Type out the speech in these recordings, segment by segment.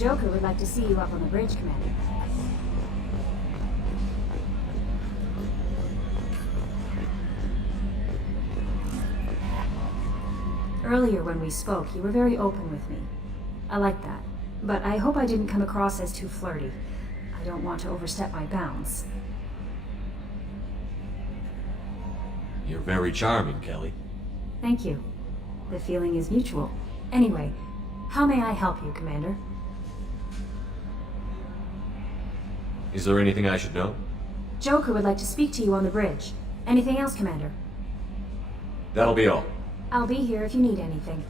Joker would like to see you up on the bridge, Commander. Earlier when we spoke, you were very open with me. I like that. But I hope I didn't come across as too flirty. I don't want to overstep my bounds. You're very charming, Kelly. Thank you. The feeling is mutual. Anyway, how may I help you, Commander? Is there anything I should know? Joker would like to speak to you on the bridge. Anything else, Commander? That'll be all. I'll be here if you need anything.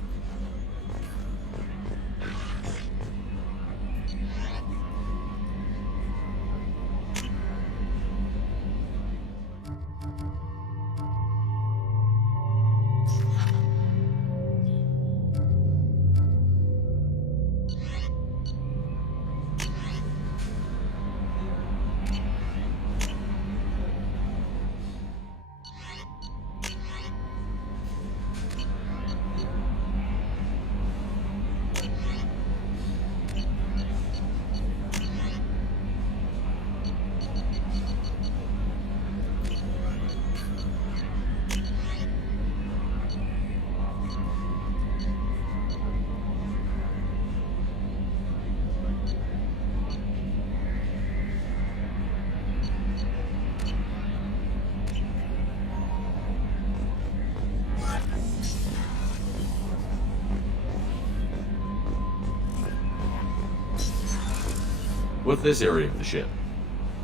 What's this area of the ship?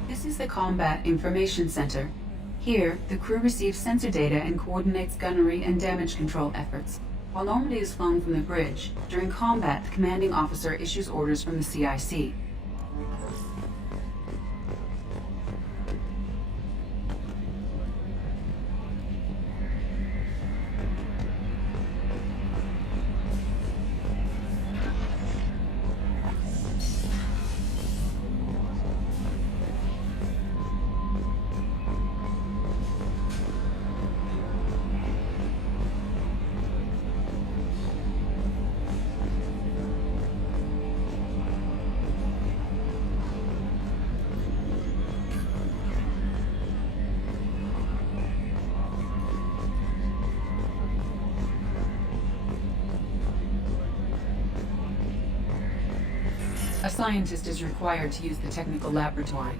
This is the Combat Information Center. Here, the crew receives sensor data and coordinates gunnery and damage control efforts. While Normandy is flown from the bridge, during combat, the commanding officer issues orders from the CIC. A scientist is required to use the technical laboratory.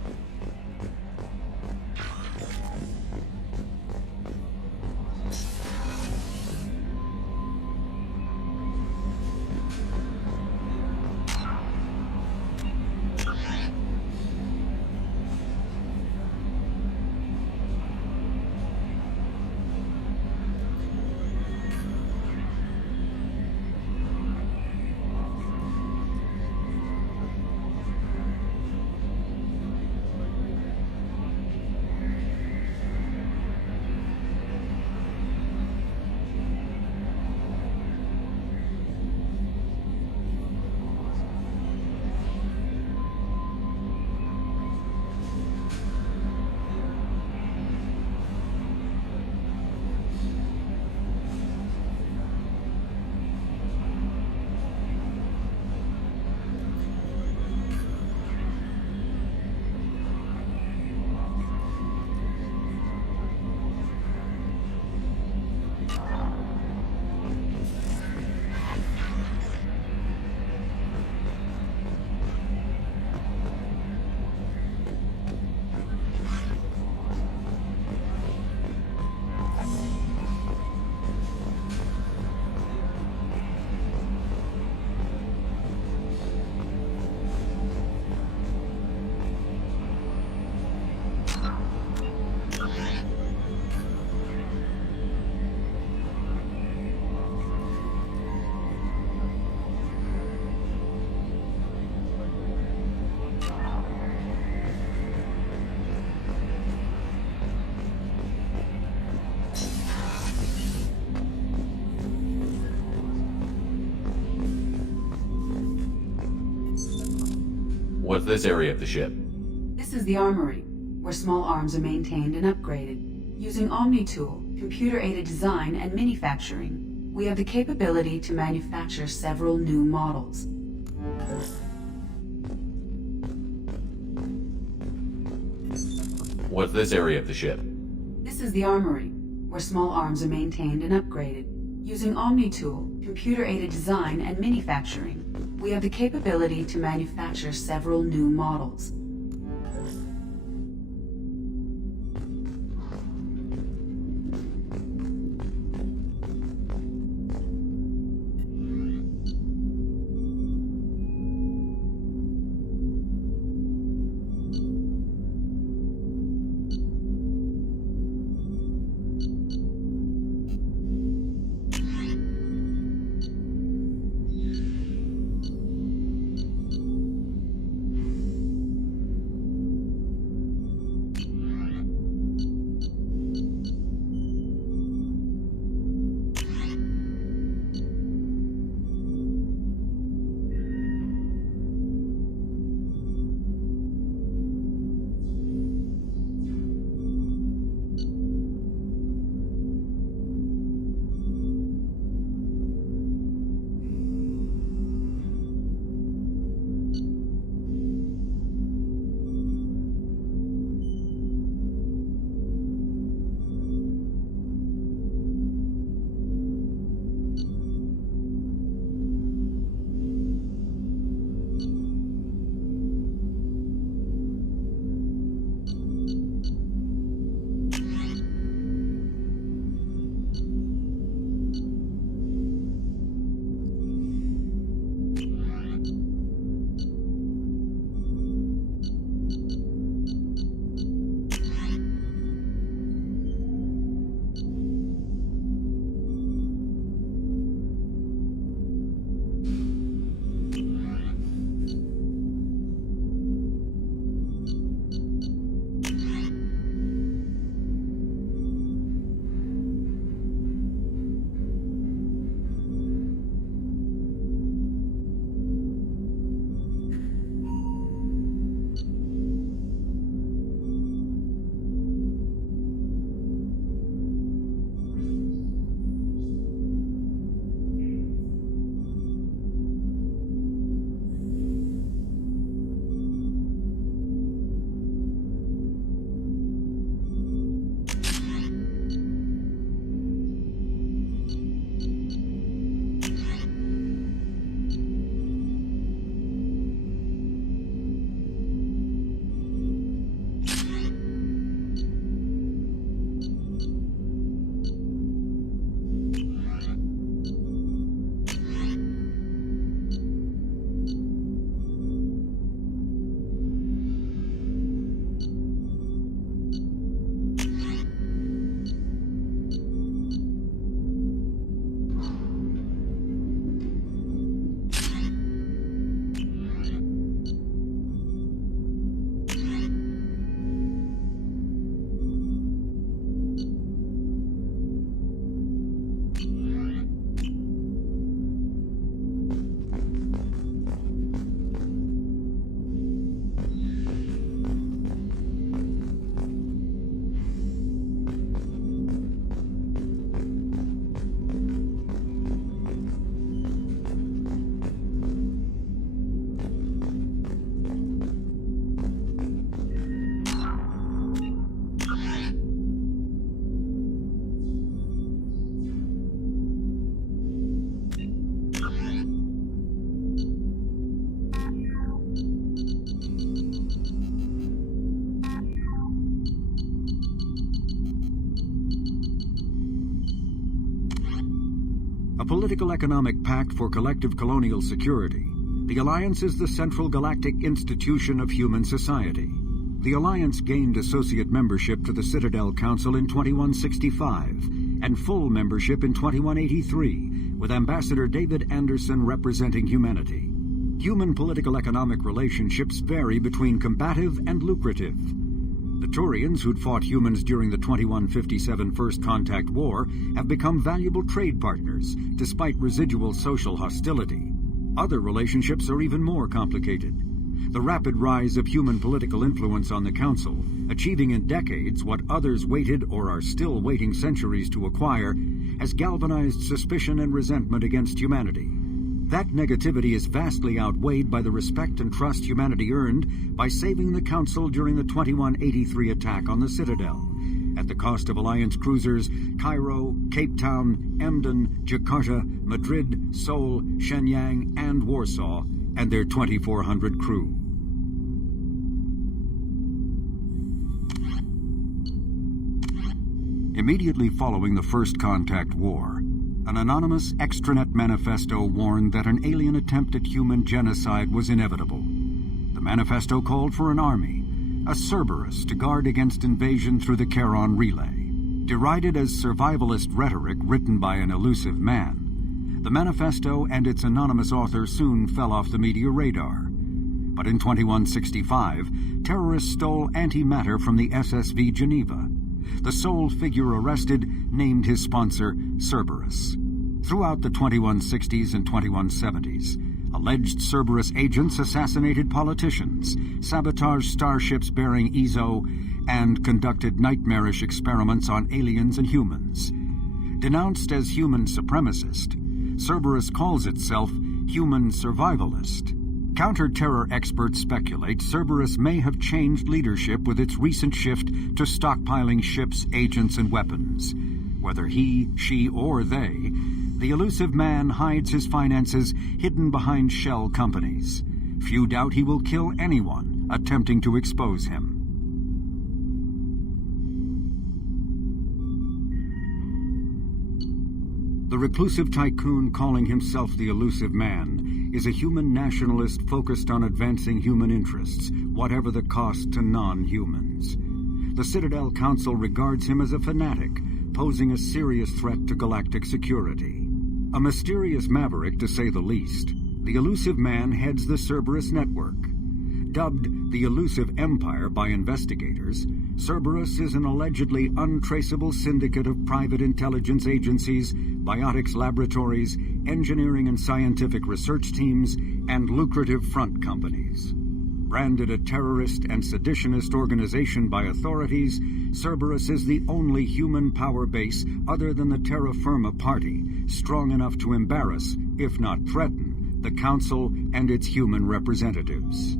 What's this area of the ship? This is the armory, where small arms are maintained and upgraded. Using OmniTool, computer-aided design, and manufacturing, we have the capability to manufacture several new models. What's this area of the ship? This is the armory, where small arms are maintained and upgraded. Using Omni-Tool, computer-aided design, and manufacturing, we have the capability to manufacture several new models. A political economic pact for collective colonial security, the Alliance is the central galactic institution of human society. The Alliance gained associate membership to the Citadel Council in 2165 and full membership in 2183, with Ambassador David Anderson representing humanity. Human political economic relationships vary between combative and lucrative. The Turians who'd fought humans during the 2157 First Contact War have become valuable trade partners, despite residual social hostility. Other relationships are even more complicated. The rapid rise of human political influence on the Council, achieving in decades what others waited or are still waiting centuries to acquire, has galvanized suspicion and resentment against humanity. That negativity is vastly outweighed by the respect and trust humanity earned by saving the Council during the 2183 attack on the Citadel, at the cost of Alliance cruisers Cairo, Cape Town, Emden, Jakarta, Madrid, Seoul, Shenyang, and Warsaw, and their 2,400 crew. Immediately following the First Contact War, an anonymous extranet manifesto warned that an alien attempt at human genocide was inevitable. The manifesto called for an army, a Cerberus, to guard against invasion through the Charon Relay. Derided as survivalist rhetoric written by an elusive man, the manifesto and its anonymous author soon fell off the media radar. But in 2165, terrorists stole antimatter from the SSV Geneva. The sole figure arrested named his sponsor Cerberus. Throughout the 2160s and 2170s, alleged Cerberus agents assassinated politicians, sabotaged starships bearing EZO, and conducted nightmarish experiments on aliens and humans. Denounced as human supremacist, Cerberus calls itself human survivalist. Counter-terror experts speculate Cerberus may have changed leadership with its recent shift to stockpiling ships, agents, and weapons. Whether he, she, or they, the elusive man hides his finances hidden behind shell companies. Few doubt he will kill anyone attempting to expose him. The reclusive tycoon calling himself the elusive man is a human nationalist focused on advancing human interests, whatever the cost to non-humans. The Citadel Council regards him as a fanatic, posing a serious threat to galactic security. A mysterious maverick, to say the least, the elusive man heads the Cerberus network. Dubbed the Elusive Empire by investigators, Cerberus is an allegedly untraceable syndicate of private intelligence agencies, biotics laboratories, engineering and scientific research teams, and lucrative front companies. Branded a terrorist and seditionist organization by authorities, Cerberus is the only human power base other than the Terra Firma Party strong enough to embarrass, if not threaten, the Council and its human representatives.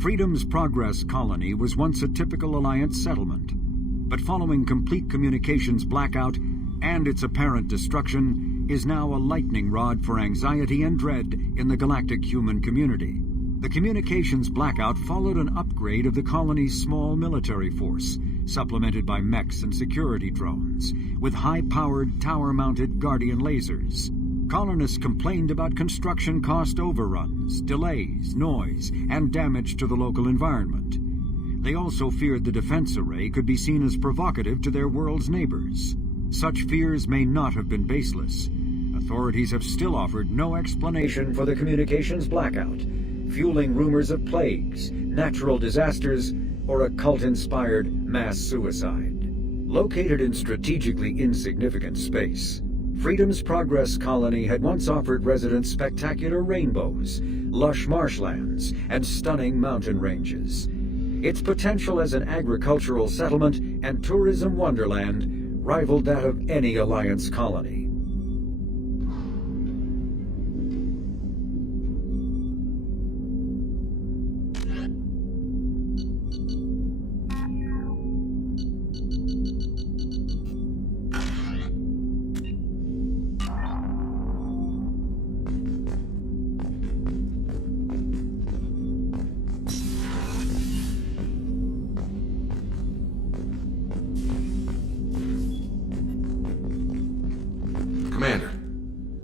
Freedom's Progress colony was once a typical Alliance settlement, but following complete communications blackout and its apparent destruction, is now a lightning rod for anxiety and dread in the galactic human community. The communications blackout followed an upgrade of the colony's small military force, supplemented by mechs and security drones, with high-powered, tower-mounted Guardian lasers. Colonists complained about construction cost overruns, delays, noise, and damage to the local environment. They also feared the defense array could be seen as provocative to their world's neighbors. Such fears may not have been baseless. Authorities have still offered no explanation for the communications blackout, fueling rumors of plagues, natural disasters, or a cult-inspired mass suicide. Located in strategically insignificant space, Freedom's Progress colony had once offered residents spectacular rainbows, lush marshlands, and stunning mountain ranges. Its potential as an agricultural settlement and tourism wonderland rivaled that of any Alliance colony. Commander,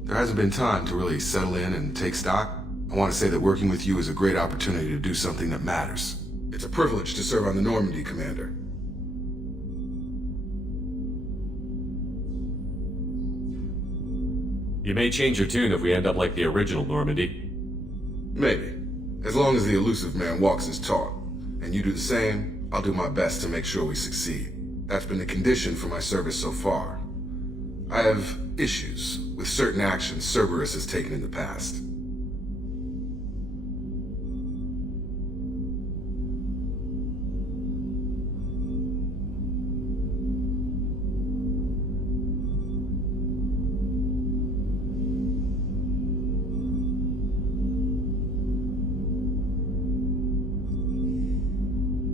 there hasn't been time to really settle in and take stock. I want to say that working with you is a great opportunity to do something that matters. It's a privilege to serve on the Normandy, Commander. You may change your tune if we end up like the original Normandy. Maybe. As long as the elusive man walks his talk, and you do the same, I'll do my best to make sure we succeed. That's been the condition for my service so far. I have issues with certain actions Cerberus has taken in the past.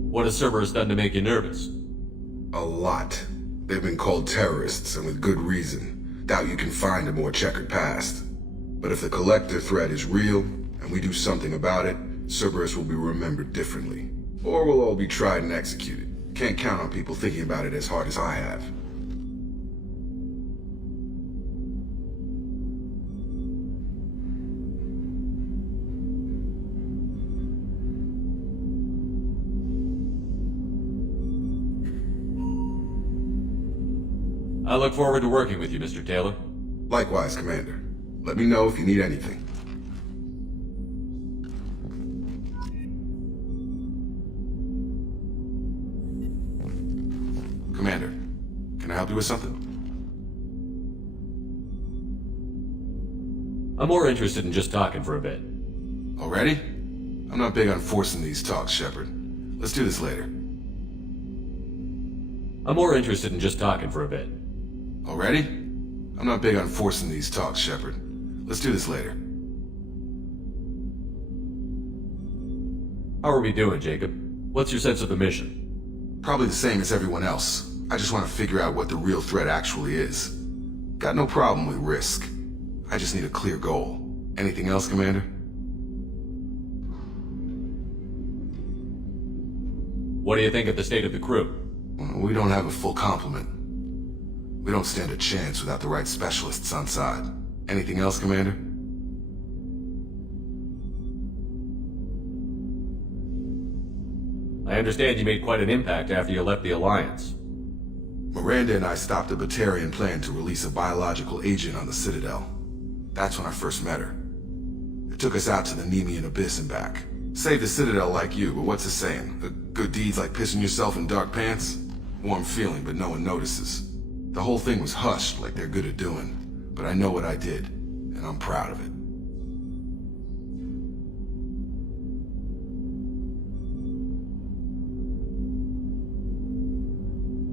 What has Cerberus done to make you nervous? A lot. They've been called terrorists, and with good reason. Doubt you can find a more checkered past. But if the Collector threat is real, and we do something about it, Cerberus will be remembered differently. Or we'll all be tried and executed. Can't count on people thinking about it as hard as I have. I look forward to working with you, Mr. Taylor. Likewise, Commander. Let me know if you need anything. Commander, can I help you with something? I'm more interested in just talking for a bit. Already? I'm not big on forcing these talks, Shepard. Let's do this later. I'm more interested in just talking for a bit. Already? I'm not big on forcing these talks, Shepard. Let's do this later. How are we doing, Jacob? What's your sense of the mission? Probably the same as everyone else. I just want to figure out what the real threat actually is. Got no problem with risk. I just need a clear goal. Anything else, Commander? What do you think of the state of the crew? Well, we don't have a full complement. We don't stand a chance without the right specialists on side. Anything else, Commander? I understand you made quite an impact after you left the Alliance. Miranda and I stopped a Batarian plan to release a biological agent on the Citadel. That's when I first met her. It took us out to the Nemean Abyss and back. Saved the Citadel like you, but what's the saying? Good deeds like pissing yourself in dark pants? Warm feeling, but no one notices. The whole thing was hushed like they're good at doing. But I know what I did, and I'm proud of it.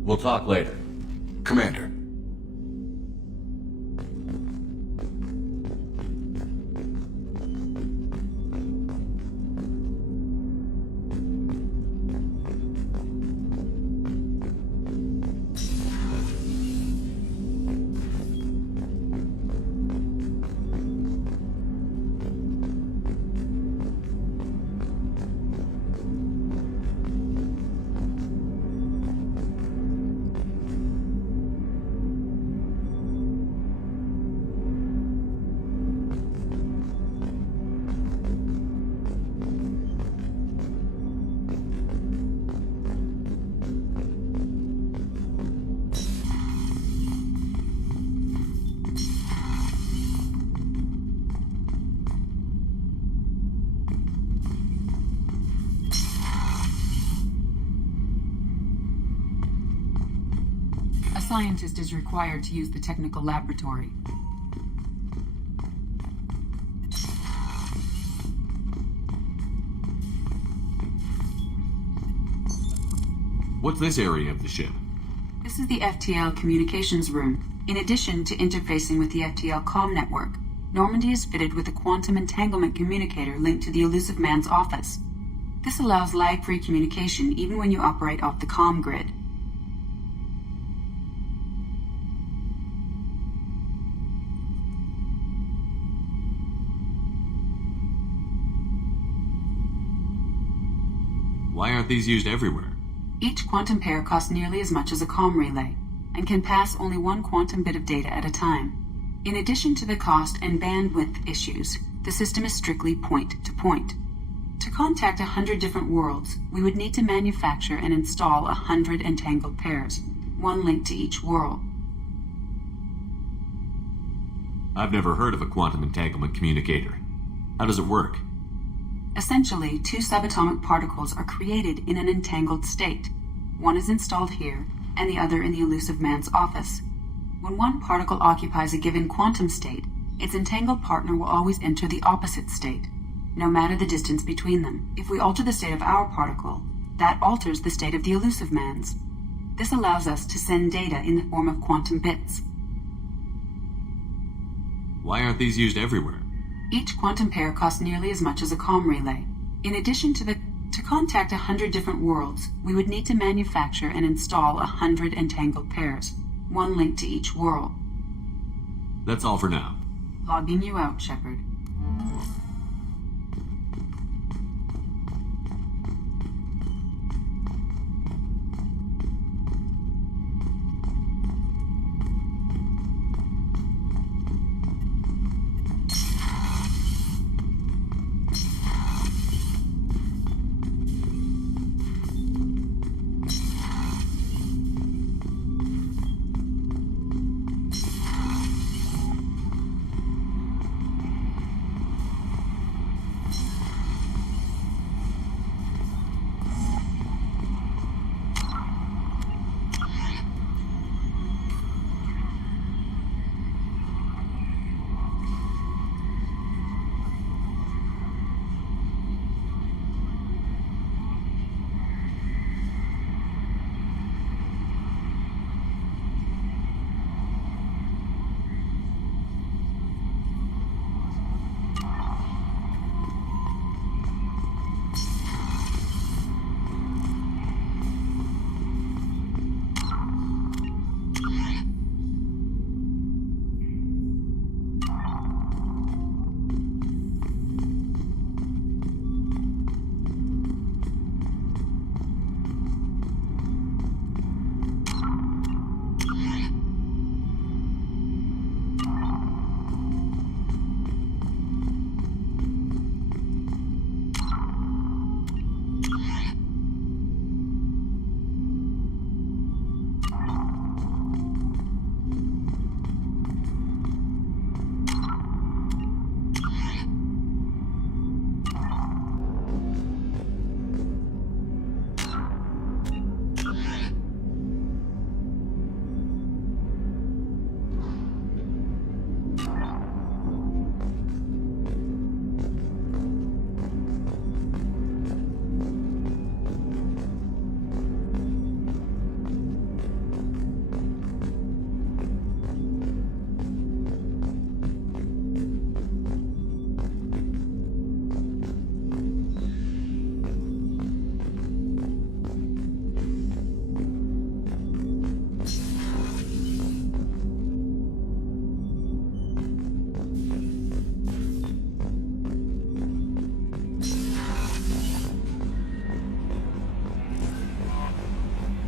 We'll talk later. Commander. A scientist is required to use the technical laboratory. What's this area of the ship? This is the FTL communications room. In addition to interfacing with the FTL comm network, Normandy is fitted with a quantum entanglement communicator linked to the Elusive Man's office. This allows lag-free communication even when you operate off the comm grid. Why aren't these used everywhere? Each quantum pair costs nearly as much as a comm relay, and can pass only one quantum bit of data at a time. In addition to the cost and bandwidth issues, the system is strictly point-to-point. To contact 100 different worlds, we would need to manufacture and install 100 entangled pairs, one linked to each world. I've never heard of a quantum entanglement communicator. How does it work? Essentially, two subatomic particles are created in an entangled state. One is installed here, and the other in the Elusive Man's office. When one particle occupies a given quantum state, its entangled partner will always enter the opposite state, no matter the distance between them. If we alter the state of our particle, that alters the state of the Elusive Man's. This allows us to send data in the form of quantum bits. Why aren't these used everywhere? Each quantum pair costs nearly as much as a comm relay. In addition to contact 100 different worlds, we would need to manufacture and install 100 entangled pairs, one link to each world. That's all for now. Logging you out, Shepard.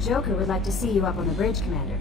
Joker would like to see you up on the bridge, Commander.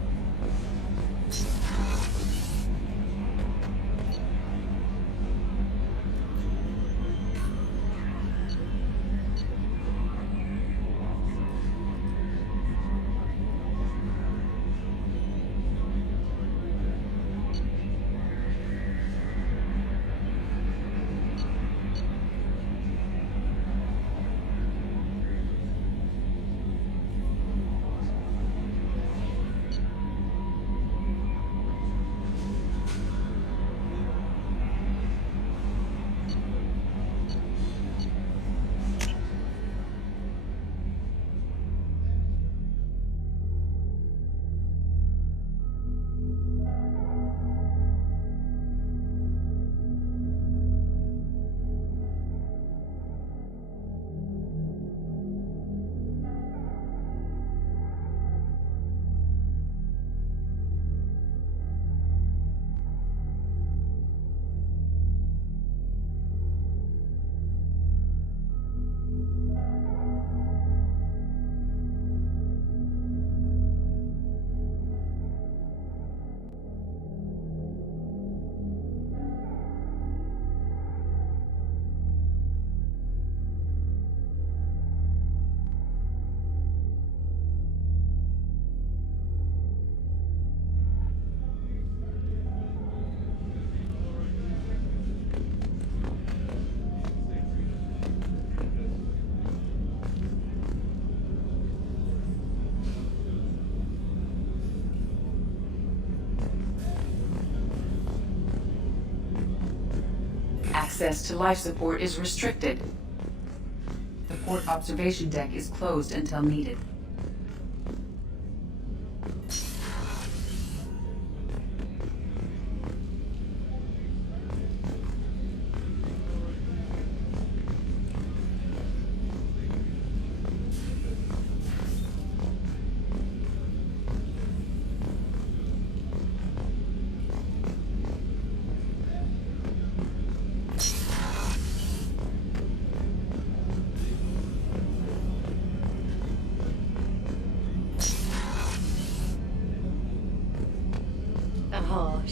Access to life support is restricted. The port observation deck is closed until needed.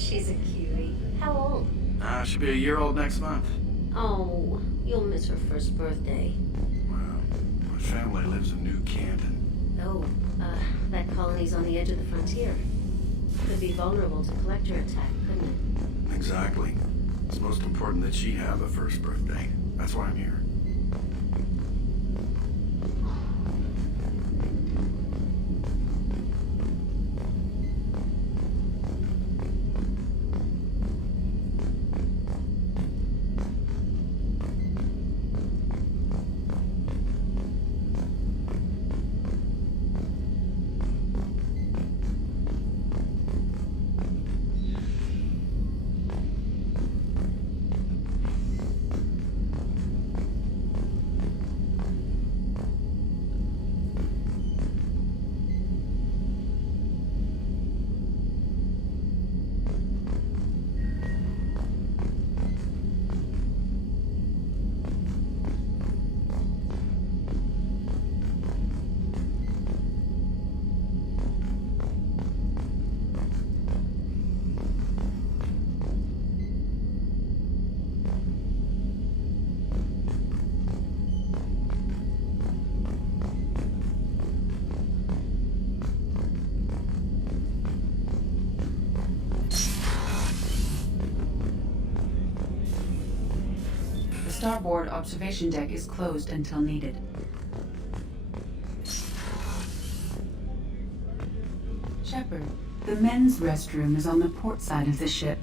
She's a cutie. How old? She'll be a year old next month. Oh, you'll miss her first birthday. Well, my family lives in New Canton. Oh, that colony's on the edge of the frontier. Could be vulnerable to collector attack, couldn't Exactly. It's most important that she have a first birthday. That's why I'm here. The starboard observation deck is closed until needed. Shepard, the men's restroom is on the port side of the ship.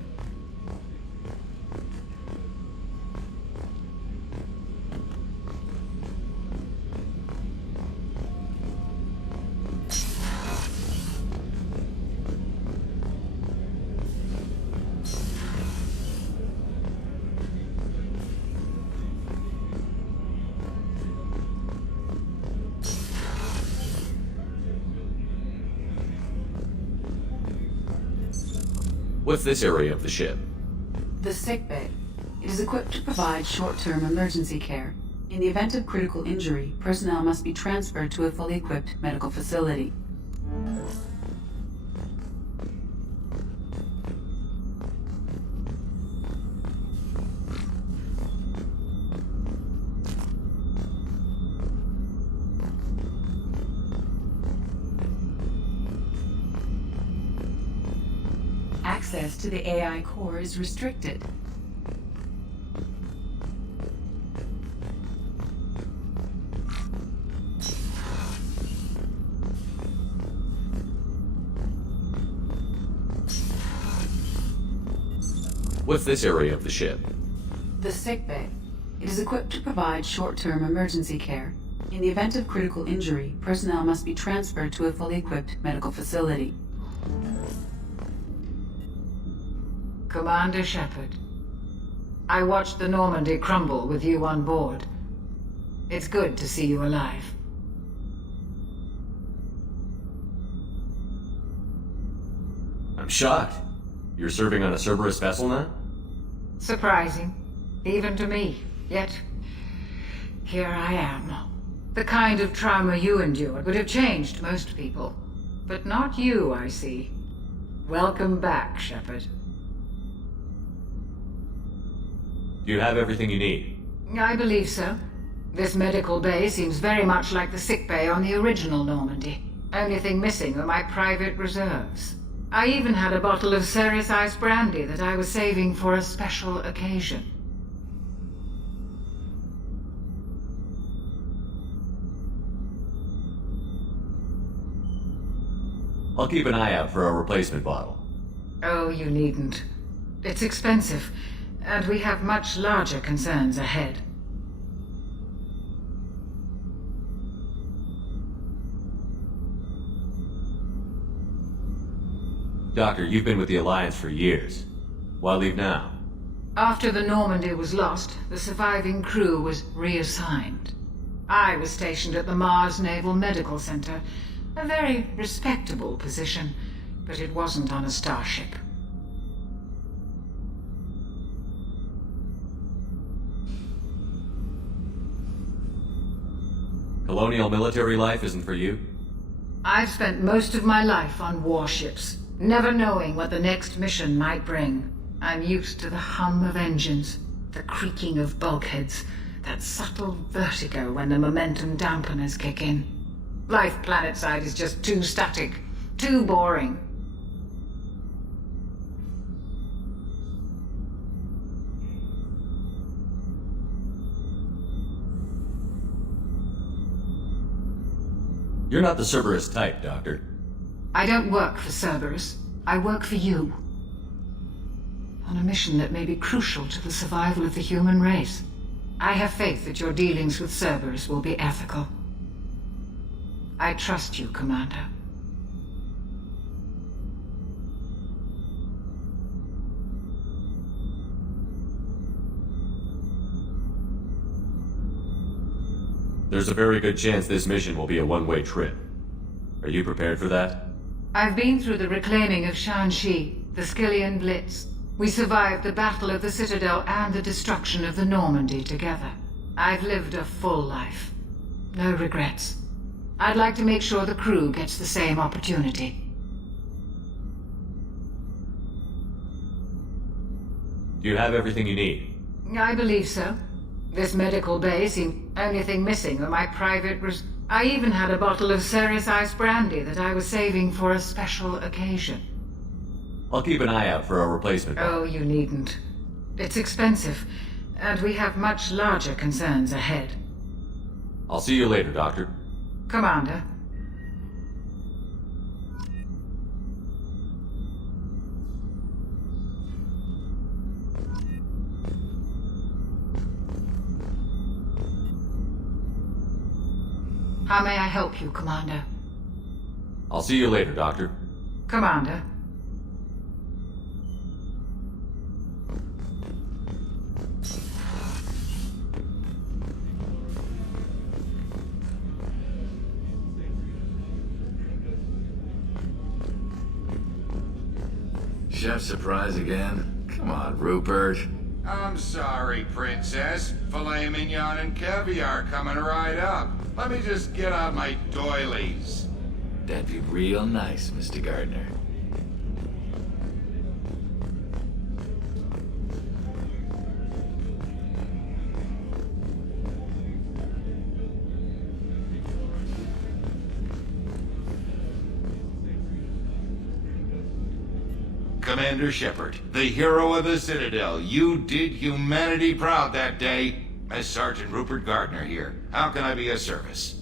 What's this area of the ship? The sickbay. It is equipped to provide short-term emergency care. In the event of critical injury, personnel must be transferred to a fully equipped medical facility. Access to the AI core is restricted. What's this area of the ship? The sickbay. It is equipped to provide short-term emergency care. In the event of critical injury, personnel must be transferred to a fully equipped medical facility. Commander Shepard, I watched the Normandy crumble with you on board. It's good to see you alive. I'm shocked. You're serving on a Cerberus vessel now? Surprising, even to me. Yet, here I am. The kind of trauma you endured would have changed most people. But not you, I see. Welcome back, Shepard. Do you have everything you need? I believe so. This medical bay seems very much like the sick bay on the original Normandy. Only thing missing are my private reserves. I even had a bottle of Ceres Ice brandy that I was saving for a special occasion. I'll keep an eye out for a replacement bottle. Oh, you needn't. It's expensive, and we have much larger concerns ahead. Doctor, you've been with the Alliance for years. Why leave now? After the Normandy was lost, the surviving crew was reassigned. I was stationed at the Mars Naval Medical Center, a very respectable position, but it wasn't on a starship. Colonial military life isn't for you? I've spent most of my life on warships. never knowing what the next mission might bring. I'm used to the hum of engines, the creaking of bulkheads, that subtle vertigo when the momentum dampeners kick in. Life planetside is just too static, too boring. You're not the Cerberus type, Doctor. I don't work for Cerberus. I work for you. On a mission that may be crucial to the survival of the human race. I have faith that your dealings with Cerberus will be ethical. I trust you, Commander. There's a very good chance this mission will be a one-way trip. Are you prepared for that? I've been through the reclaiming of Shanxi, the Skillian Blitz. We survived the Battle of the Citadel and the destruction of the Normandy together. I've lived a full life. No regrets. I'd like to make sure the crew gets the same opportunity. Do you have everything you need? I believe so. This medical bay seemed only thing missing were my private I even had a bottle of Ceres Ice brandy that I was saving for a special occasion. I'll keep an eye out for a replacement. Oh, you needn't. It's expensive, and we have much larger concerns ahead. I'll see you later, Doctor. Commander. How may I help you, Commander? I'll see you later, Doctor. Commander. Chef surprise again? Come on, Rupert. I'm sorry, Princess. Filet mignon and caviar coming right up. Let me just get out my doilies. That'd be real nice, Mr. Gardner. Commander Shepard, the hero of the Citadel, you did humanity proud that day. As Sergeant Rupert Gardner here. How can I be of service?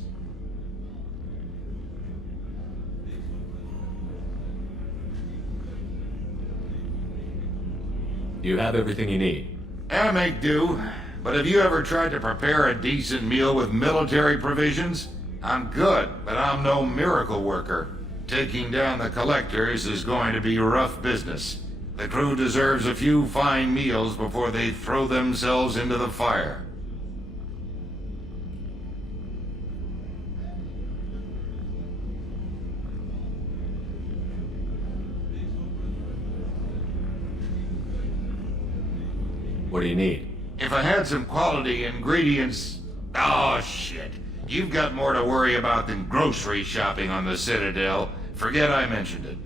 You have everything you need. I make do. But have you ever tried to prepare a decent meal with military provisions? I'm good, but I'm no miracle worker. Taking down the collectors is going to be rough business. The crew deserves a few fine meals before they throw themselves into the fire. What do you need? If I had some quality ingredients... Oh, shit. You've got more to worry about than grocery shopping on the Citadel. Forget I mentioned it.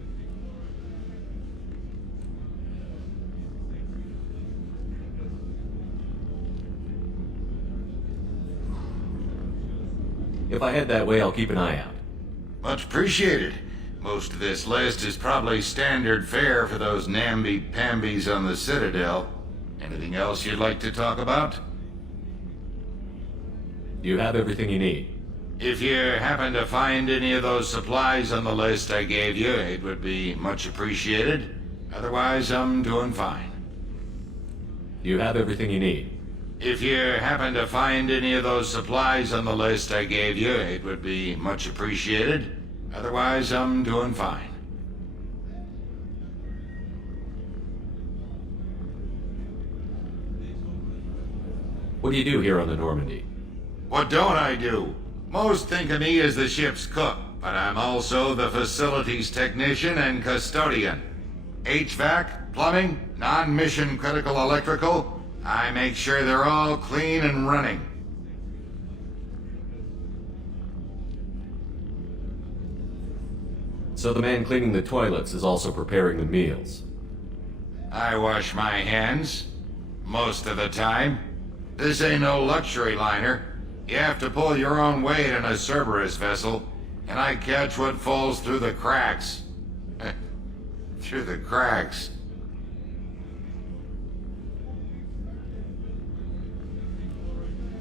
If I head that way, I'll keep an eye out. Much appreciated. Most of this list is probably standard fare for those namby-pambies on the Citadel. Anything else you'd like to talk about? You have everything you need. If you happen to find any of those supplies on the list I gave you, it would be much appreciated. Otherwise, I'm doing fine. You have everything you need. If you happen to find any of those supplies on the list I gave you, it would be much appreciated. Otherwise, I'm doing fine. What do you do here on the Normandy? What don't I do? Most think of me as the ship's cook, but I'm also the facilities technician and custodian. HVAC, plumbing, non-mission critical electrical, I make sure they're all clean and running. So the man cleaning the toilets is also preparing the meals. I wash my hands. Most of the time. This ain't no luxury liner. You have to pull your own weight in a Cerberus vessel, and I catch what falls through the cracks. Through the cracks.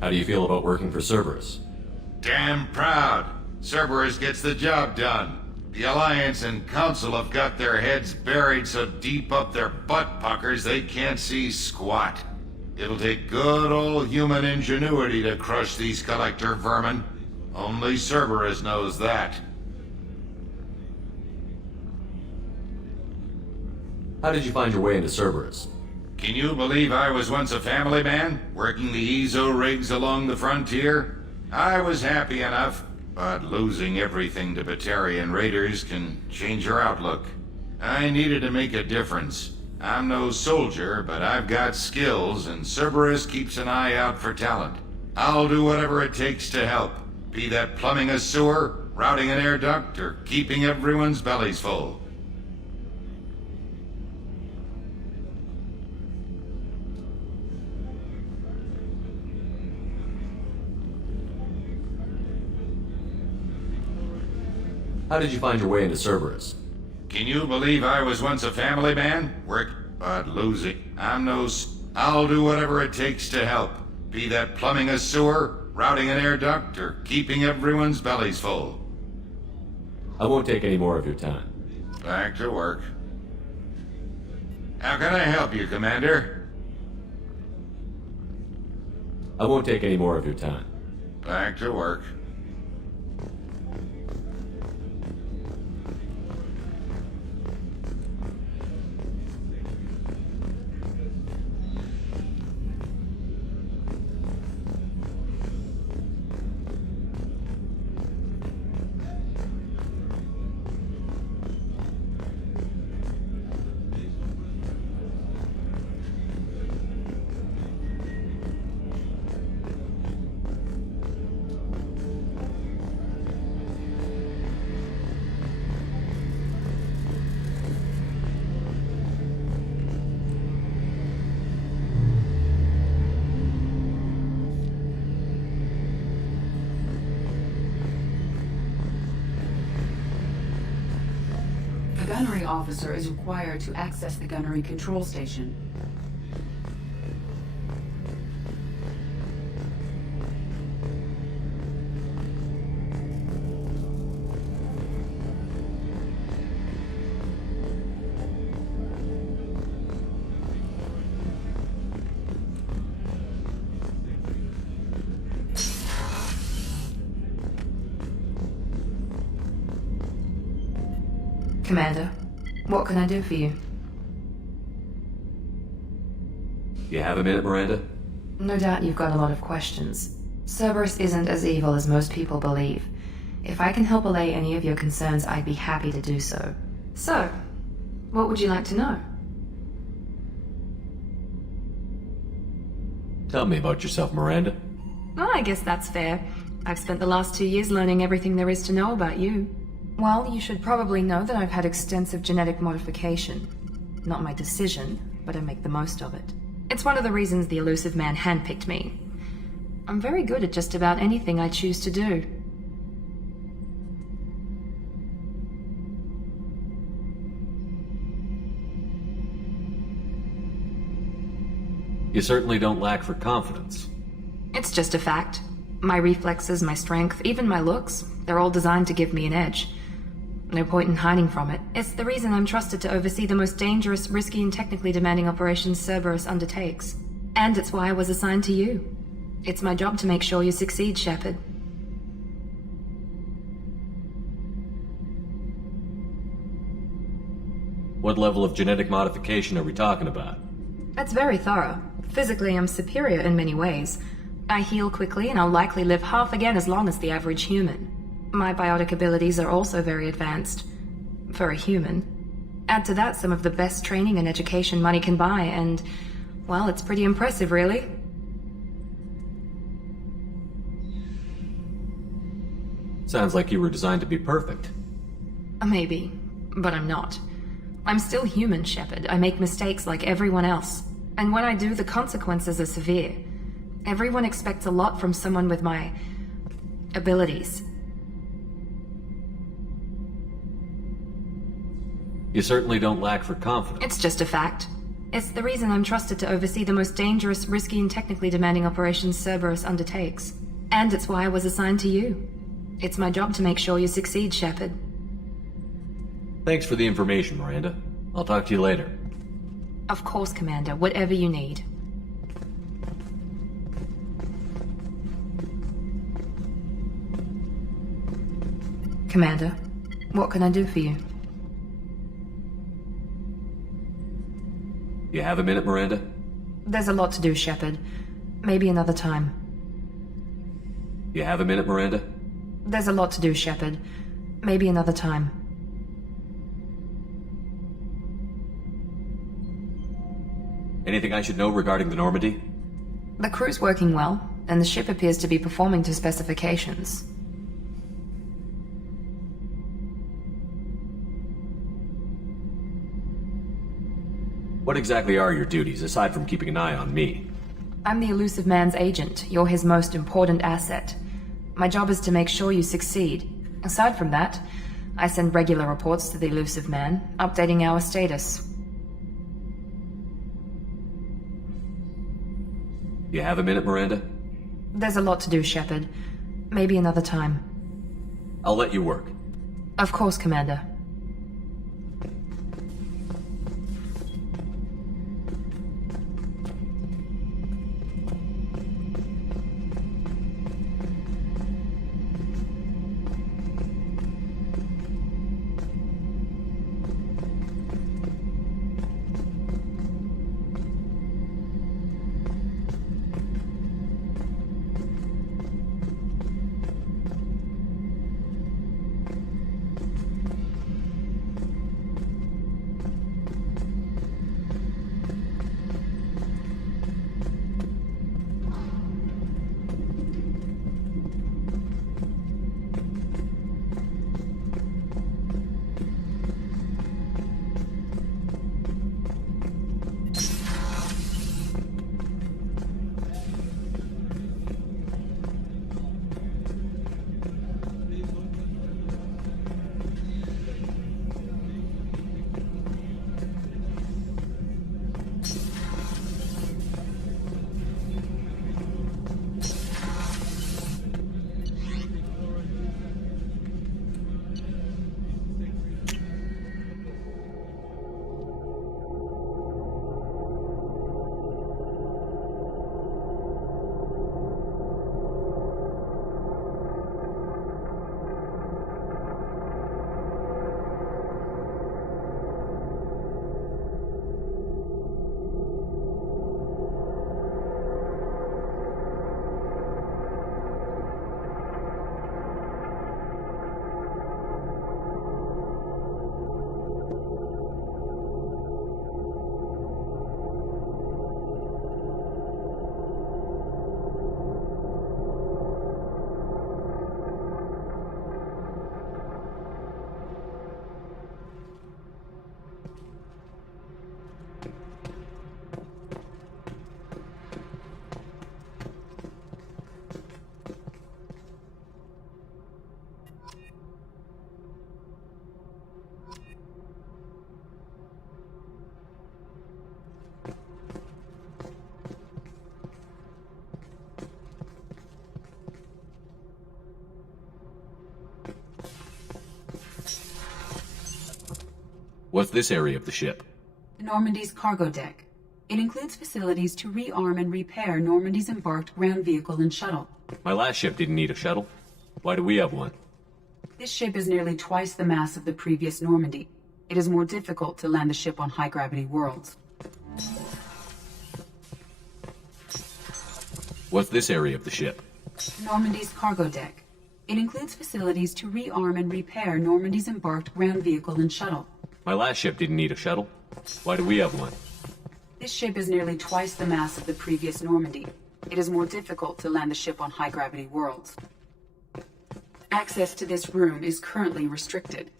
How do you feel about working for Cerberus? Damn proud. Cerberus gets the job done. The Alliance and Council have got their heads buried so deep up their butt puckers they can't see squat. It'll take good old human ingenuity to crush these collector vermin. Only Cerberus knows that. How did you find your way into Cerberus? Can you believe I was once a family man, working the EZO rigs along the frontier? I was happy enough, but losing everything to Batarian raiders can change your outlook. I needed to make a difference. I'm no soldier, but I've got skills, and Cerberus keeps an eye out for talent. I'll do whatever it takes to help, be that plumbing a sewer, routing an air duct, or keeping everyone's bellies full. How did you find your way into Cerberus? Can you believe I was once a family man? But losing. I'll do whatever it takes to help. Be that plumbing a sewer, routing an air duct, or keeping everyone's bellies full. I won't take any more of your time. Back to work. How can I help you, Commander? I won't take any more of your time. Back to work. A gunnery officer is required to access the gunnery control station. Commander, what can I do for you? You have a minute, Miranda? No doubt you've got a lot of questions. Cerberus isn't as evil as most people believe. If I can help allay any of your concerns, I'd be happy to do so. So, what would you like to know? Tell me about yourself, Miranda. Well, I guess that's fair. I've spent the last 2 years learning everything there is to know about you. Well, you should probably know that I've had extensive genetic modification. Not my decision, but I make the most of it. It's one of the reasons the elusive man handpicked me. I'm very good at just about anything I choose to do. You certainly don't lack for confidence. It's just a fact. My reflexes, my strength, even my looks, they're all designed to give me an edge. No point in hiding from it. It's the reason I'm trusted to oversee the most dangerous, risky, and technically demanding operations Cerberus undertakes. And it's why I was assigned to you. It's my job to make sure you succeed, Shepard. What level of genetic modification are we talking about? That's very thorough. Physically, I'm superior in many ways. I heal quickly, and I'll likely live half again as long as the average human. My biotic abilities are also very advanced. For a human. Add to that some of the best training and education money can buy, and, well, it's pretty impressive, really. Sounds like you were designed to be perfect. Maybe, but I'm not. I'm still human, Shepard. I make mistakes like everyone else. And when I do, the consequences are severe. Everyone expects a lot from someone with my abilities. You certainly don't lack for confidence. It's just a fact. It's the reason I'm trusted to oversee the most dangerous, risky, and technically demanding operations Cerberus undertakes. And it's why I was assigned to you. It's my job to make sure you succeed, Shepard. Thanks for the information, Miranda. I'll talk to you later. Of course, Commander. Whatever you need. Commander, what can I do for you? You have a minute, Miranda? There's a lot to do, Shepard. Maybe another time. You have a minute, Miranda? There's a lot to do, Shepard. Maybe another time. Anything I should know regarding the Normandy? The crew's working well, and the ship appears to be performing to specifications. What exactly are your duties, aside from keeping an eye on me? I'm the Elusive Man's agent. You're his most important asset. My job is to make sure you succeed. Aside from that, I send regular reports to the Elusive Man, updating our status. You have a minute, Miranda? There's a lot to do, Shepard. Maybe another time. I'll let you work. Of course, Commander. What's this area of the ship? Normandy's cargo deck. It includes facilities to rearm and repair Normandy's embarked ground vehicle and shuttle. My last ship didn't need a shuttle. Why do we have one? This ship is nearly twice the mass of the previous Normandy. It is more difficult to land the ship on high-gravity worlds. What's this area of the ship? Normandy's cargo deck. It includes facilities to rearm and repair Normandy's embarked ground vehicle and shuttle. My last ship didn't need a shuttle. Why do we have one? This ship is nearly twice the mass of the previous Normandy. It is more difficult to land the ship on high-gravity worlds. Access to this room is currently restricted.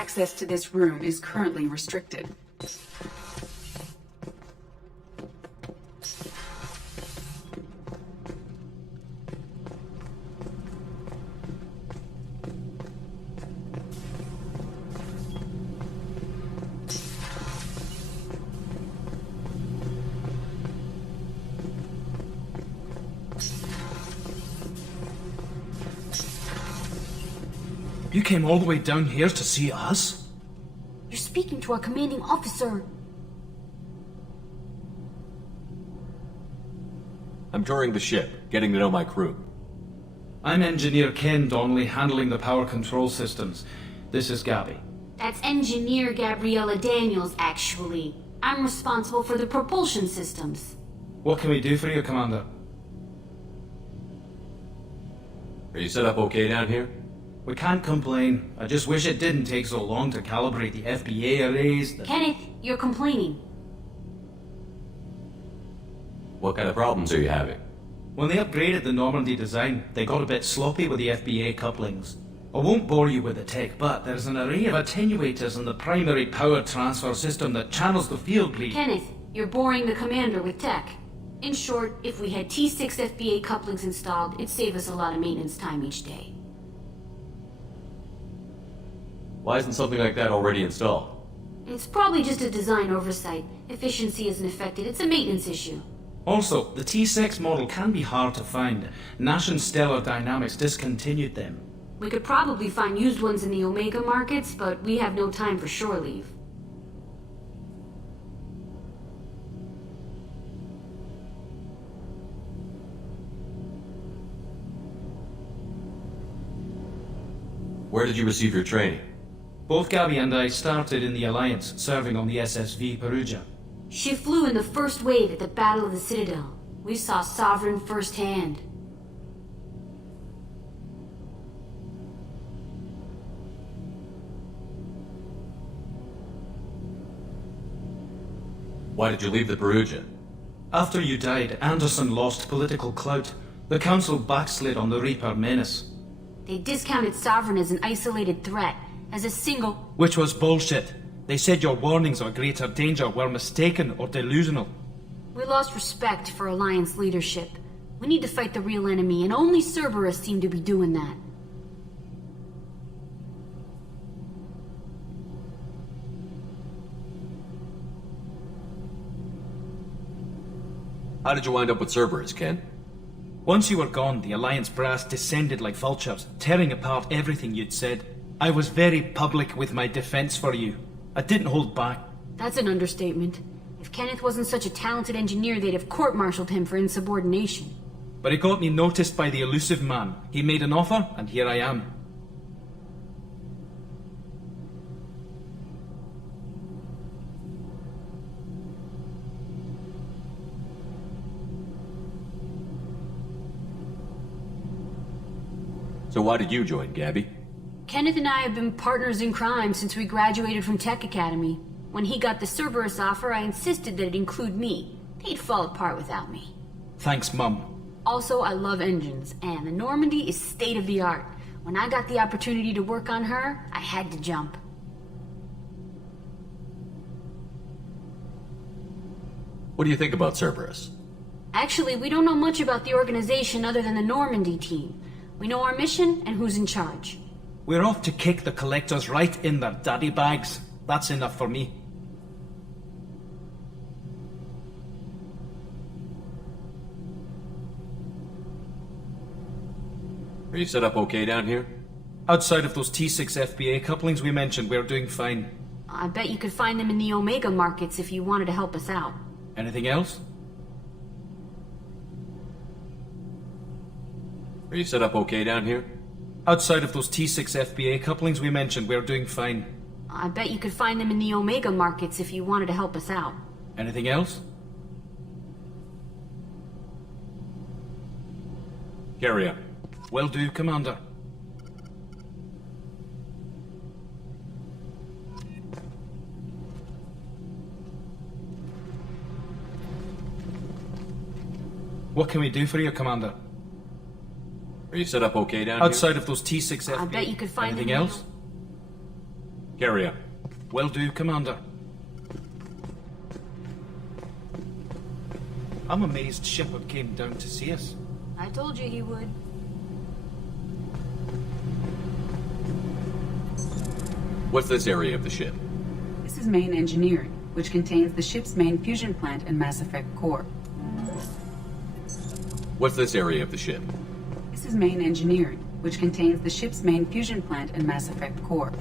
access to this room is currently restricted. You came all the way down here to see us? You're speaking to our commanding officer. I'm touring the ship, getting to know my crew. I'm Engineer Ken Donnelly, handling the power control systems. This is Gabby. That's Engineer Gabriella Daniels, actually. I'm responsible for the propulsion systems. What can we do for you, Commander? Are you set up okay down here? We can't complain. I just wish it didn't take so long to calibrate the FBA arrays. Kenneth, you're complaining. What kind of problems are you having? When they upgraded the Normandy design, they got a bit sloppy with the FBA couplings. I won't bore you with the tech, but there's an array of attenuators in the primary power transfer system that channels the field bleed. Kenneth, you're boring the commander with tech. In short, if we had T6 FBA couplings installed, it'd save us a lot of maintenance time each day. Why isn't something like that already installed? It's probably just a design oversight. Efficiency isn't affected, it's a maintenance issue. Also, the T6 model can be hard to find. Nash and Stellar Dynamics discontinued them. We could probably find used ones in the Omega markets, but we have no time for shore leave. Where did you receive your training? Both Gabby and I started in the Alliance, serving on the SSV Perugia. She flew in the first wave at the Battle of the Citadel. We saw Sovereign firsthand. Why did you leave the Perugia? After you died, Anderson lost political clout. The Council backslid on the Reaper menace. They discounted Sovereign as an isolated threat, as a single... Which was bullshit. They said your warnings of greater danger were mistaken or delusional. We lost respect for Alliance leadership. We need to fight the real enemy, and only Cerberus seem to be doing that. How did you wind up with Cerberus, Ken? Once you were gone, the Alliance brass descended like vultures, tearing apart everything you'd said. I was very public with my defense for you. I didn't hold back. That's an understatement. If Kenneth wasn't such a talented engineer, they'd have court-martialed him for insubordination. But it got me noticed by the elusive man. He made an offer, and here I am. So why did you join, Gabby? Kenneth and I have been partners in crime since we graduated from Tech Academy. When he got the Cerberus offer, I insisted that it include me. They'd fall apart without me. Thanks, Mum. Also, I love engines, and the Normandy is state-of-the-art. When I got the opportunity to work on her, I had to jump. What do you think about Cerberus? Actually, we don't know much about the organization other than the Normandy team. We know our mission and who's in charge. We're off to kick the Collectors right in their daddy bags. That's enough for me. Are you set up okay down here? Outside of those T6 FBA couplings we mentioned, we're doing fine. I bet you could find them in the Omega markets if you wanted to help us out. Anything else? Are you set up okay down here? Outside of those T6 FBA couplings we mentioned, we're doing fine. I bet you could find them in the Omega markets if you wanted to help us out. Anything else? Carry on. Will do, Commander. What can we do for you, Commander? Are you set up okay down Outside of those T6 FBA... I bet you could find Anything them else? Carry on. Will do, Commander. I'm amazed Shepard came down to see us. I told you he would. What's this area of the ship? This is main engineering, which contains the ship's main fusion plant and Mass Effect core. What's this area of the ship? This is main engineering, which contains the ship's main fusion plant and Mass Effect core.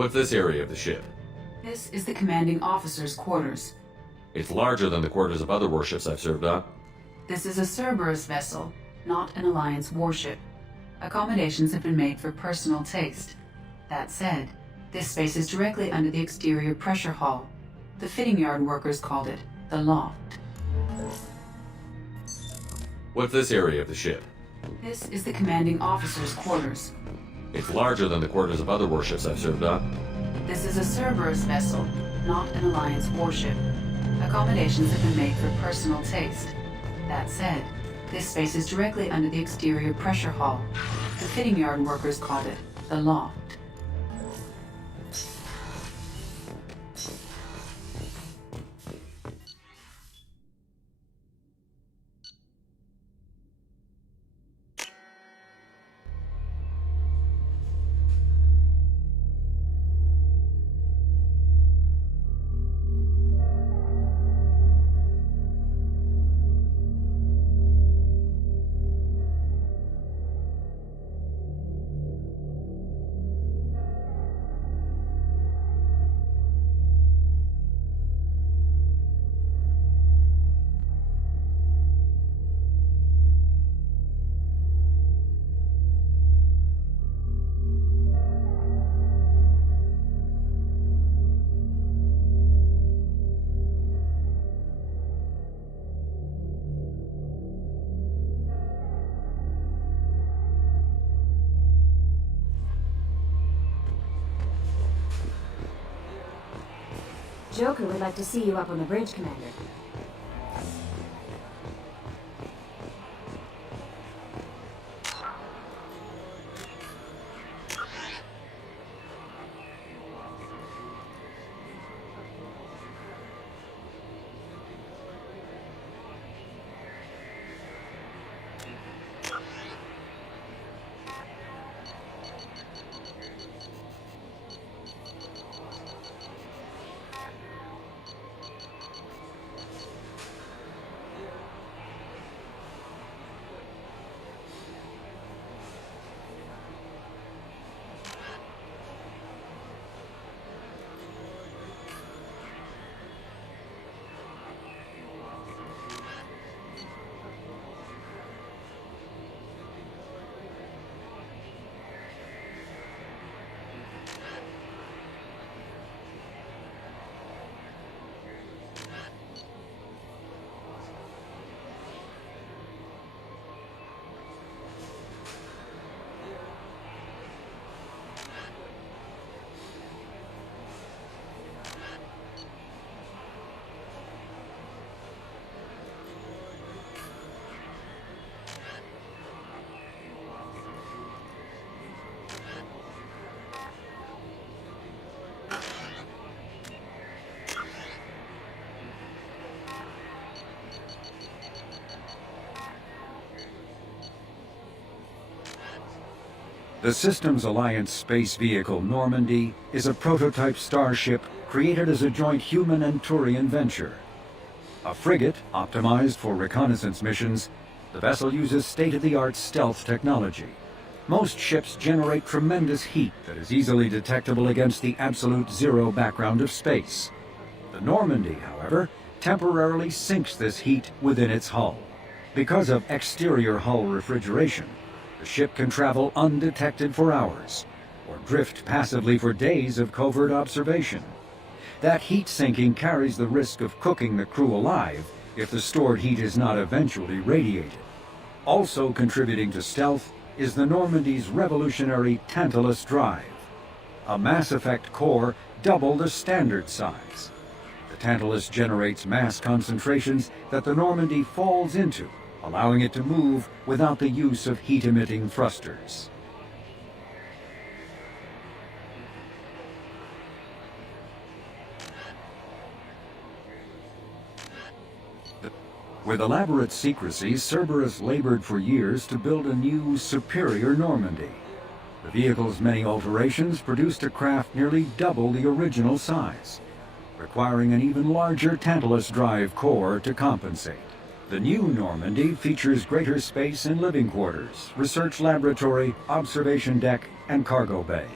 What's this area of the ship? This is the commanding officer's quarters. It's larger than the quarters of other warships I've served on. This is a Cerberus vessel, not an Alliance warship. Accommodations have been made for personal taste. That said, this space is directly under the exterior pressure hull. The fitting yard workers called it the loft. What's this area of the ship? This is the commanding officer's quarters. It's larger than the quarters of other warships I've served on. This is a Cerberus vessel, not an Alliance warship. Accommodations have been made for personal taste. That said, this space is directly under the exterior pressure hull. The fitting yard workers called it the loft. Joker would like to see you up on the bridge, Commander. The Systems Alliance space vehicle Normandy is a prototype starship created as a joint human and Turian venture. A frigate optimized for reconnaissance missions, the vessel uses state-of-the-art stealth technology. Most ships generate tremendous heat that is easily detectable against the absolute zero background of space. The Normandy, however, temporarily sinks this heat within its hull. Because of exterior hull refrigeration, the ship can travel undetected for hours, or drift passively for days of covert observation. That heat sinking carries the risk of cooking the crew alive if the stored heat is not eventually radiated. Also contributing to stealth is the Normandy's revolutionary Tantalus drive, a Mass Effect core double the standard size. The Tantalus generates mass concentrations that the Normandy falls into, allowing it to move without the use of heat-emitting thrusters. With elaborate secrecy, Cerberus labored for years to build a new, superior Normandy. The vehicle's many alterations produced a craft nearly double the original size, requiring an even larger Tantalus drive core to compensate. The new Normandy features greater space in living quarters, research laboratory, observation deck, and cargo bay.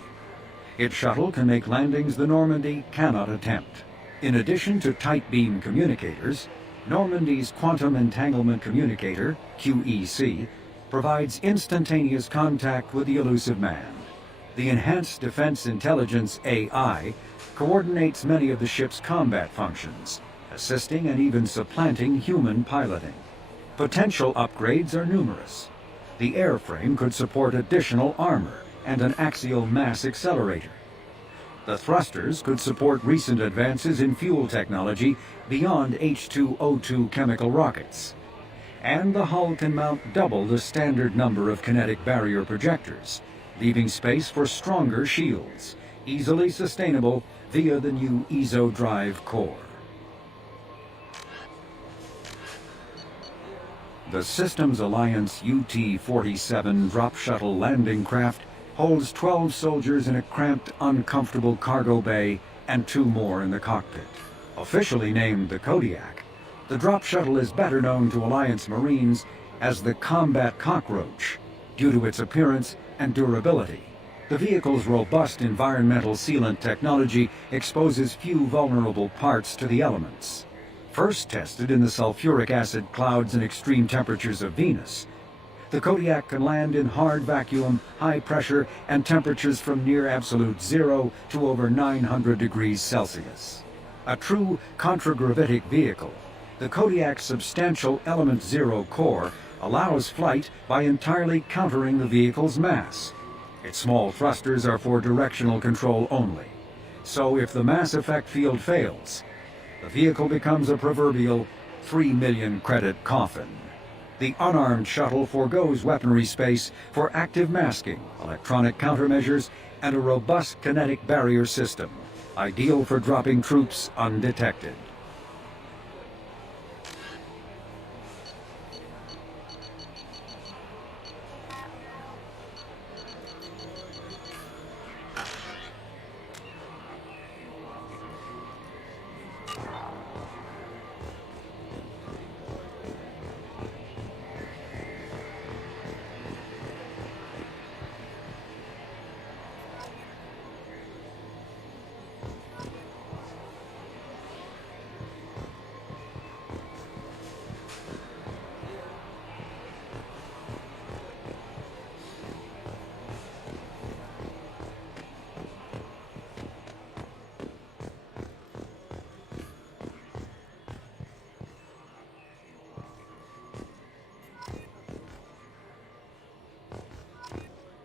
Its shuttle can make landings the Normandy cannot attempt. In addition to tight beam communicators, Normandy's Quantum Entanglement Communicator, QEC, provides instantaneous contact with the elusive man. The Enhanced Defense Intelligence AI coordinates many of the ship's combat functions, assisting and even supplanting human piloting. Potential upgrades are numerous. The airframe could support additional armor and an axial mass accelerator. The thrusters could support recent advances in fuel technology beyond H2O2 chemical rockets. And the hull can mount double the standard number of kinetic barrier projectors, leaving space for stronger shields, easily sustainable via the new EZO drive core. The Systems Alliance UT-47 drop shuttle landing craft holds 12 soldiers in a cramped, uncomfortable cargo bay and 2 more in the cockpit. Officially named the Kodiak, the drop shuttle is better known to Alliance Marines as the Combat Cockroach, due to its appearance and durability. The vehicle's robust environmental sealant technology exposes few vulnerable parts to the elements. First tested in the sulfuric acid clouds and extreme temperatures of Venus, the Kodiak can land in hard vacuum, high pressure, and temperatures from near absolute zero to over 900 degrees Celsius. A true contragravitic vehicle, the Kodiak's substantial Element Zero core allows flight by entirely countering the vehicle's mass. Its small thrusters are for directional control only. So if the mass effect field fails, the vehicle becomes a proverbial 3 million credit coffin. The unarmed shuttle forgoes weaponry space for active masking, electronic countermeasures, and a robust kinetic barrier system, ideal for dropping troops undetected.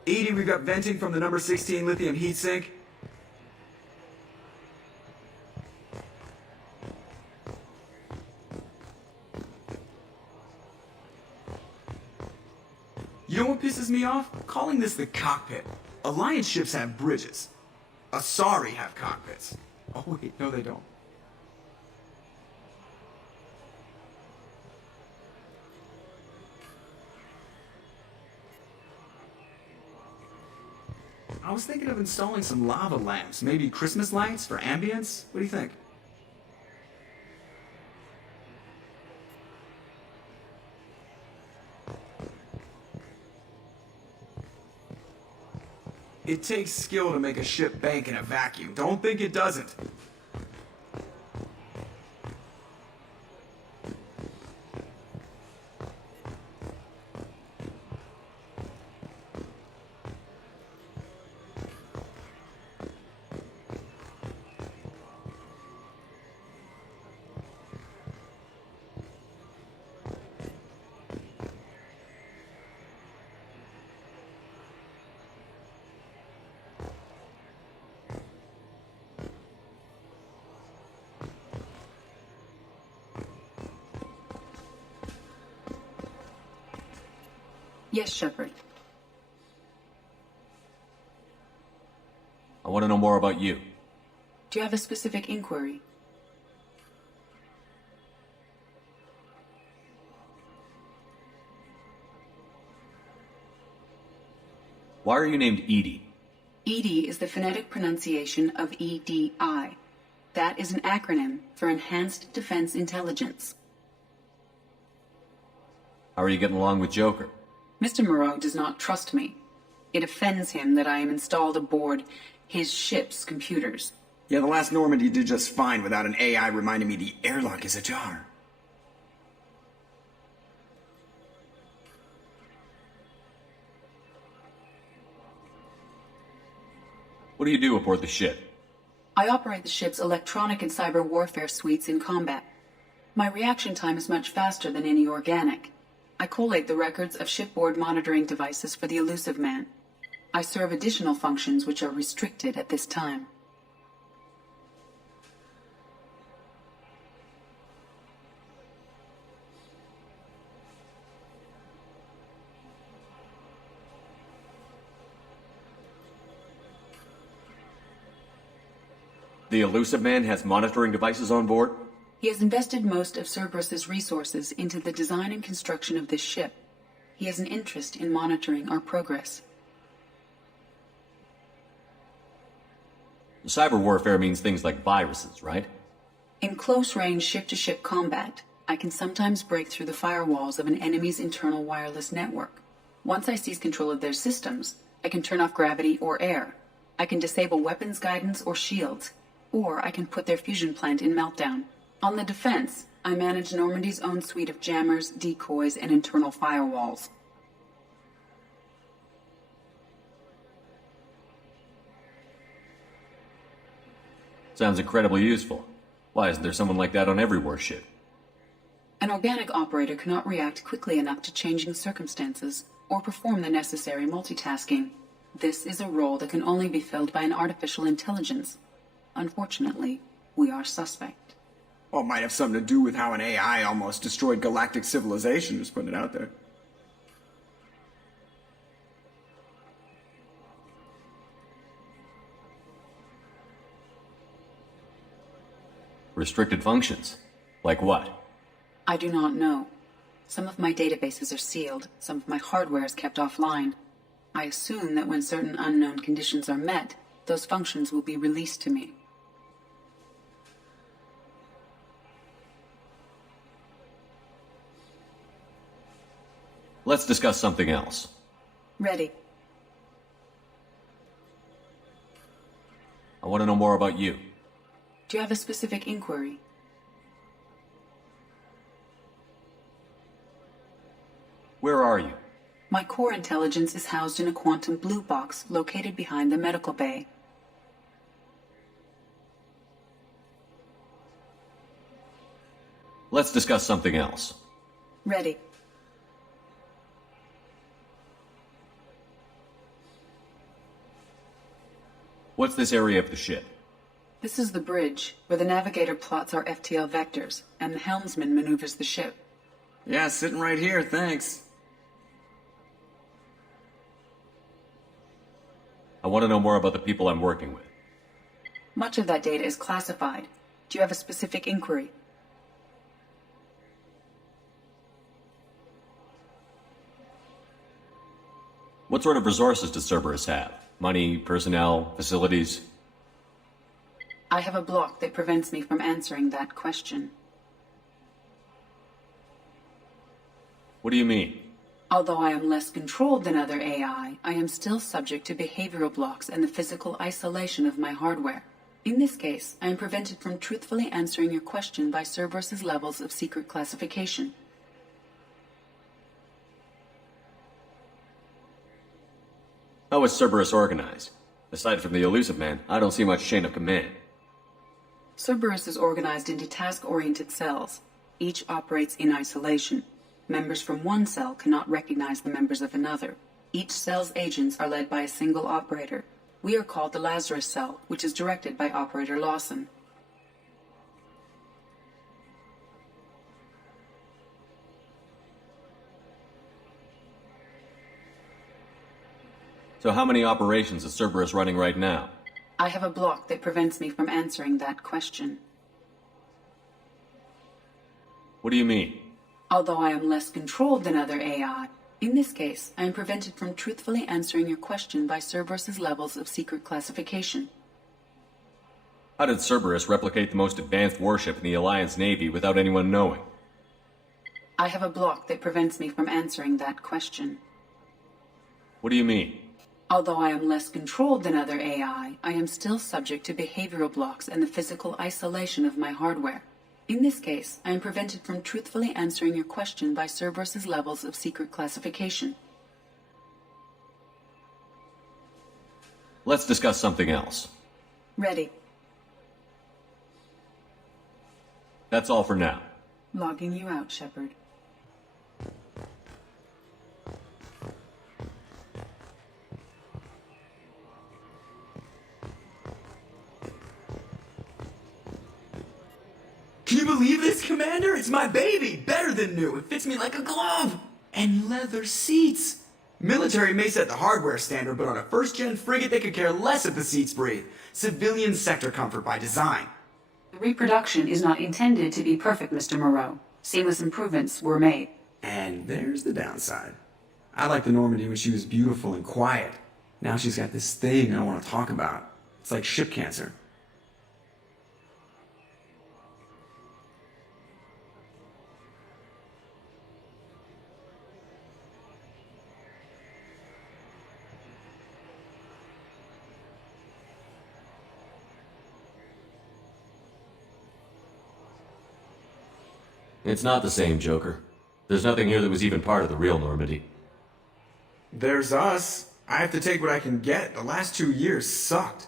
Edie, we've got venting from the number 16 lithium heatsink. You know what pisses me off? Calling this the cockpit. Alliance ships have bridges. Asari have cockpits. Oh wait, no they don't. I was thinking of installing some lava lamps, maybe Christmas lights for ambience. What do you think? It takes skill to make a ship bank in a vacuum. Don't think it doesn't. Yes, Shepard. I want to know more about you. Do you have a specific inquiry? Why are you named Edie? EDI is the phonetic pronunciation of EDI. That is an acronym for Enhanced Defense Intelligence. How are you getting along with Joker? Mr. Moreau does not trust me. It offends him that I am installed aboard His ship's computers. Yeah, the last Normandy did just fine without an AI reminding me the airlock is ajar. What do you do aboard the ship? I operate the ship's electronic and cyber warfare suites in combat. My reaction time is much faster than any organic. I collate the records of shipboard monitoring devices for the elusive man. I serve additional functions which are restricted at this time. The elusive man has monitoring devices on board? He has invested most of Cerberus's resources into the design and construction of this ship. He has an interest in monitoring our progress. Cyber warfare means things like viruses, right? In close-range ship-to-ship combat, I can sometimes break through the firewalls of an enemy's internal wireless network. Once I seize control of their systems, I can turn off gravity or air. I can disable weapons guidance or shields, or I can put their fusion plant in meltdown. On the defense, I manage Normandy's own suite of jammers, decoys, and internal firewalls. Sounds incredibly useful. Why isn't there someone like that on every warship? An organic operator cannot react quickly enough to changing circumstances or perform the necessary multitasking. This is a role that can only be filled by an artificial intelligence. Unfortunately, we are suspect. Well, it might have something to do with how an AI almost destroyed galactic civilization, just putting it out there. Restricted functions? Like what? I do not know. Some of my databases are sealed, some of my hardware is kept offline. I assume that when certain unknown conditions are met, those functions will be released to me. Let's discuss something else. Ready. I want to know more about you. Do you have a specific inquiry? Where are you? My core intelligence is housed in a quantum blue box located behind the medical bay. Let's discuss something else. Ready. What's this area of the ship? This is the bridge, where the navigator plots our FTL vectors, and the helmsman maneuvers the ship. Yeah, sitting right here, thanks. I want to know more about the people I'm working with. Much of that data is classified. Do you have a specific inquiry? What sort of resources does Cerberus have? Money, personnel, facilities? I have a block that prevents me from answering that question. What do you mean? Although I am less controlled than other AI, I am still subject to behavioral blocks and the physical isolation of my hardware. In this case, I am prevented from truthfully answering your question by Cerberus's levels of secret classification. How is Cerberus organized? Aside from the elusive man, I don't see much chain of command. Cerberus is organized into task-oriented cells. Each operates in isolation. Members from one cell cannot recognize the members of another. Each cell's agents are led by a single operator. We are called the Lazarus cell, which is directed by Operator Lawson. So how many operations is Cerberus running right now? I have a block that prevents me from answering that question. What do you mean? Although I am less controlled than other AI, in this case, I am prevented from truthfully answering your question by Cerberus's levels of secret classification. How did Cerberus replicate the most advanced warship in the Alliance Navy without anyone knowing? I have a block that prevents me from answering that question. What do you mean? Although I am less controlled than other AI, I am still subject to behavioral blocks and the physical isolation of my hardware. In this case, I am prevented from truthfully answering your question by Cerberus's levels of secret classification. Let's discuss something else. Ready. That's all for now. Logging you out, Shepard. Can you believe this, Commander? It's my baby! Better than new. It fits me like a glove! And leather seats! Military may set the hardware standard, but on a first-gen frigate they could care less if the seats breathe. Civilian sector comfort by design. The reproduction is not intended to be perfect, Mr. Moreau. Seamless improvements were made. And there's the downside. I liked the Normandy when she was beautiful and quiet. Now she's got this thing I don't want to talk about. It's like ship cancer. It's not the same, Joker. There's nothing here that was even part of the real Normandy. There's us. I have to take what I can get. The last 2 years sucked.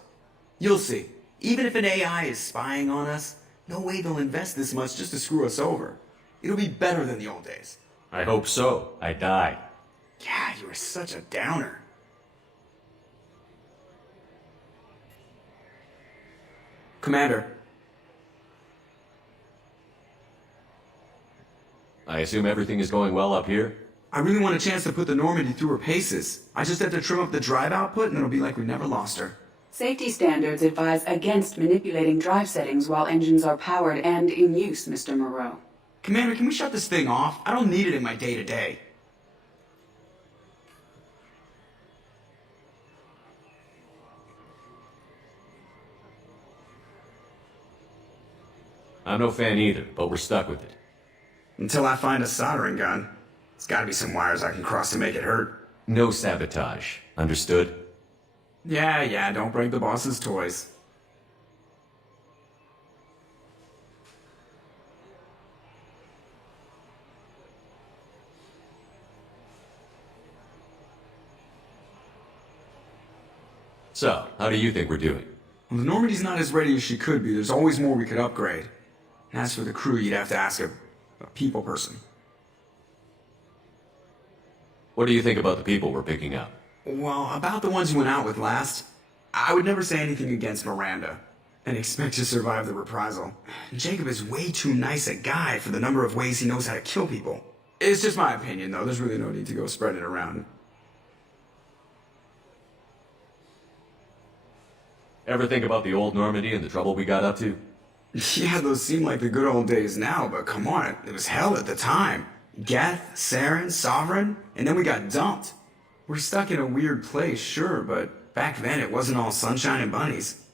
You'll see. Even if an AI is spying on us, no way they'll invest this much just to screw us over. It'll be better than the old days. I hope so. I died. Yeah, you were such a downer. Commander. I assume everything is going well up here? I really want a chance to put the Normandy through her paces. I just have to trim up the drive output and it'll be like we never lost her. Safety standards advise against manipulating drive settings while engines are powered and in use, Mr. Moreau. Commander, can we shut this thing off? I don't need it in my day-to-day. I'm no fan either, but we're stuck with it. Until I find a soldering gun. There's gotta be some wires I can cross to make it hurt. No sabotage. Understood? Yeah, don't break the boss's toys. So, how do you think we're doing? Well, the Normandy's not as ready as she could be. There's always more we could upgrade. And as for the crew, you'd have to ask a people person. What do you think about the people we're picking up? Well, about the ones you went out with last, I would never say anything against Miranda and expect to survive the reprisal. Jacob is way too nice a guy for the number of ways he knows how to kill people. It's just my opinion, though. There's really no need to go spreading it around. Ever think about the old Normandy and the trouble we got up to? Yeah, those seem like the good old days now, but come on, it was hell at the time. Geth, Saren, Sovereign, and then we got dumped. We're stuck in a weird place, sure, but back then it wasn't all sunshine and bunnies.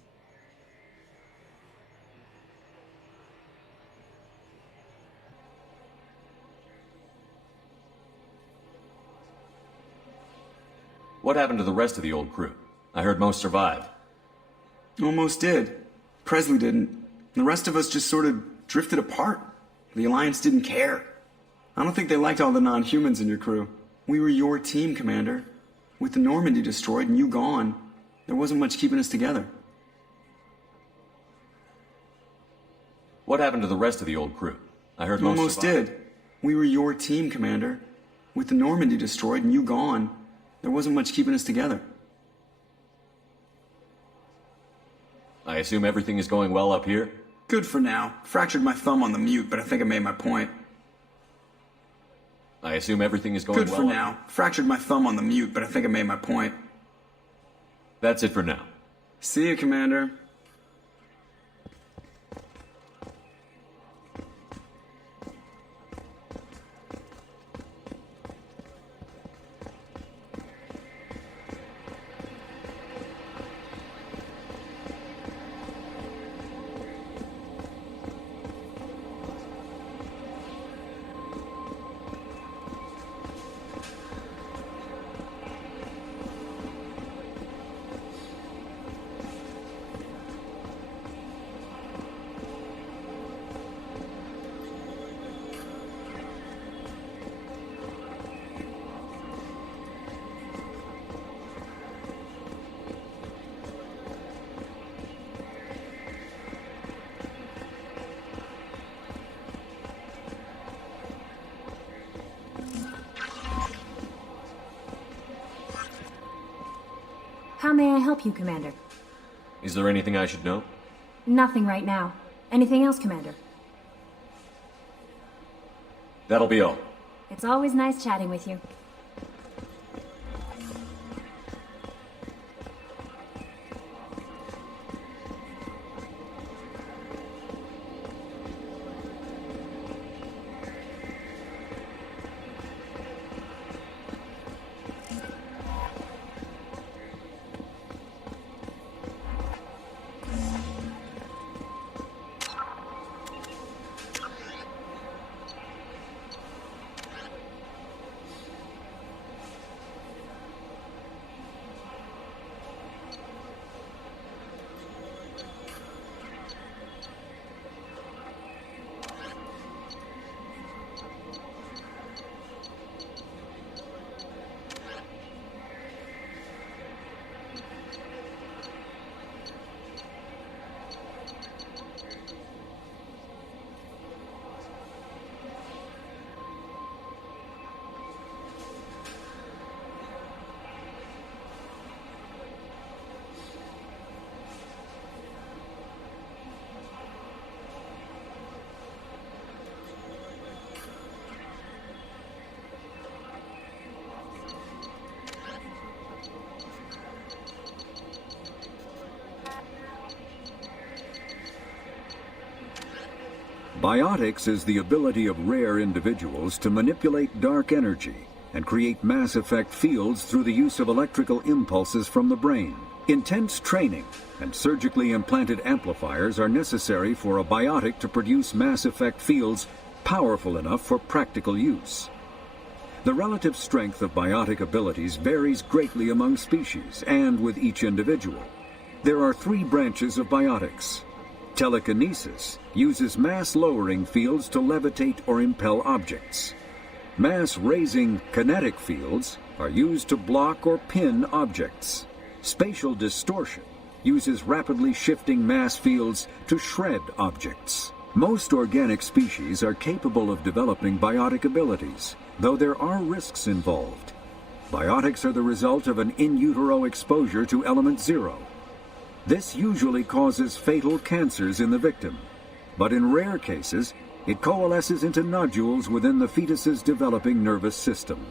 What happened to the rest of the old crew? I heard most survived. Almost did. Presley didn't. The rest of us just sort of drifted apart. The Alliance didn't care. I don't think they liked all the non-humans in your crew. We were your team, Commander. With the Normandy destroyed and you gone, there wasn't much keeping us together. What happened to the rest of the old crew? I heard most almost survived. did. We were your team, Commander. With the Normandy destroyed and you gone, there wasn't much keeping us together. I assume everything is going well up here? Good for now. Fractured my thumb on the mute, but I think I made my point. I assume everything is going well. Good for now. Fractured my thumb on the mute, but I think I made my point. That's it for now. See you, Commander. help you, Commander? Is there anything I should know? Nothing right now. Anything else, Commander? That'll be all. It's always nice chatting with you. Biotics is the ability of rare individuals to manipulate dark energy and create mass effect fields through the use of electrical impulses from the brain. Intense training and surgically implanted amplifiers are necessary for a biotic to produce mass effect fields powerful enough for practical use. The relative strength of biotic abilities varies greatly among species and with each individual. There are 3 branches of biotics. Telekinesis uses mass-lowering fields to levitate or impel objects. Mass-raising kinetic fields are used to block or pin objects. Spatial distortion uses rapidly shifting mass fields to shred objects. Most organic species are capable of developing biotic abilities, though there are risks involved. Biotics are the result of an in utero exposure to element 0. This usually causes fatal cancers in the victim, but in rare cases, it coalesces into nodules within the fetus's developing nervous system.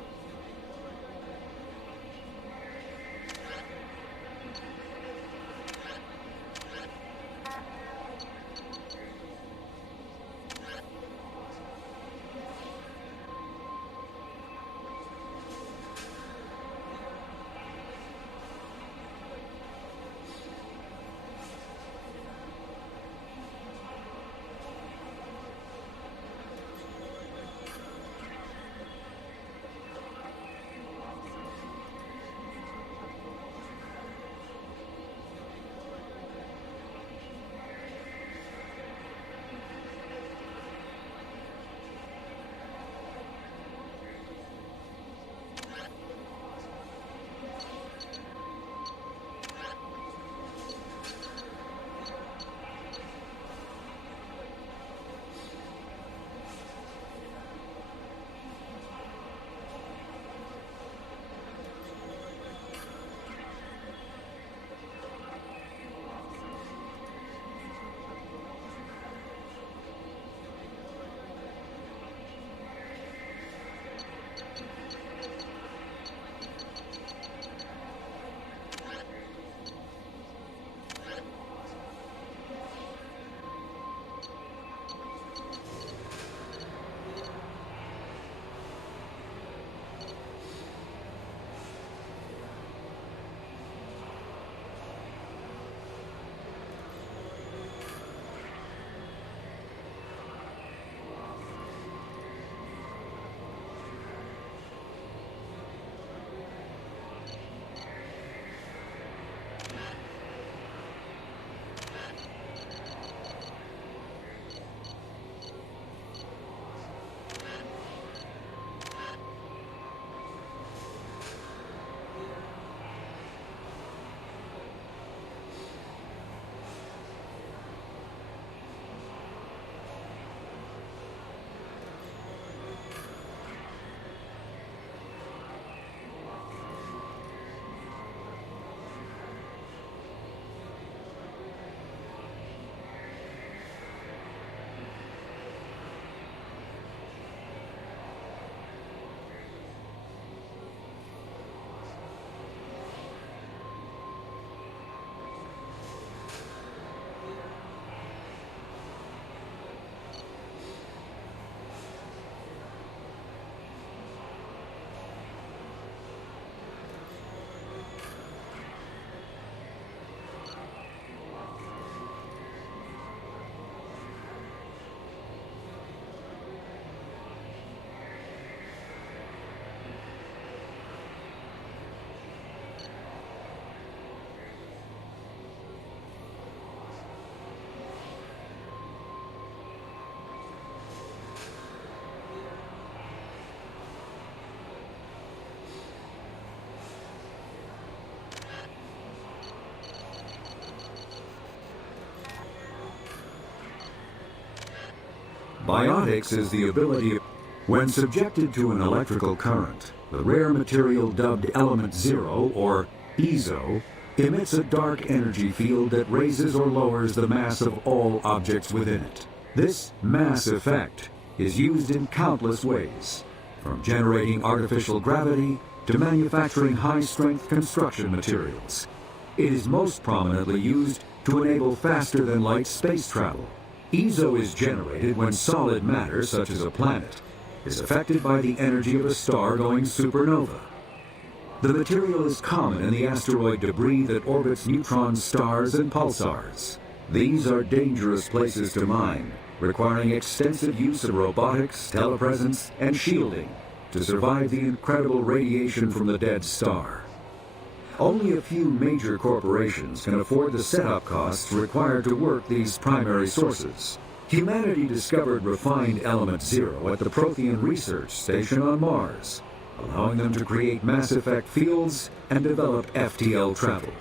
Biotics is the ability, when subjected to an electrical current, the rare material dubbed Element Zero, or EZO, emits a dark energy field that raises or lowers the mass of all objects within it. This mass effect is used in countless ways, from generating artificial gravity to manufacturing high-strength construction materials. It is most prominently used to enable faster-than-light space travel. EZO is generated when solid matter, such as a planet, is affected by the energy of a star going supernova. The material is common in the asteroid debris that orbits neutron stars and pulsars. These are dangerous places to mine, requiring extensive use of robotics, telepresence, and shielding to survive the incredible radiation from the dead star. Only a few major corporations can afford the setup costs required to work these primary sources. Humanity discovered refined Element Zero at the Prothean Research Station on Mars, allowing them to create mass effect fields and develop FTL travel.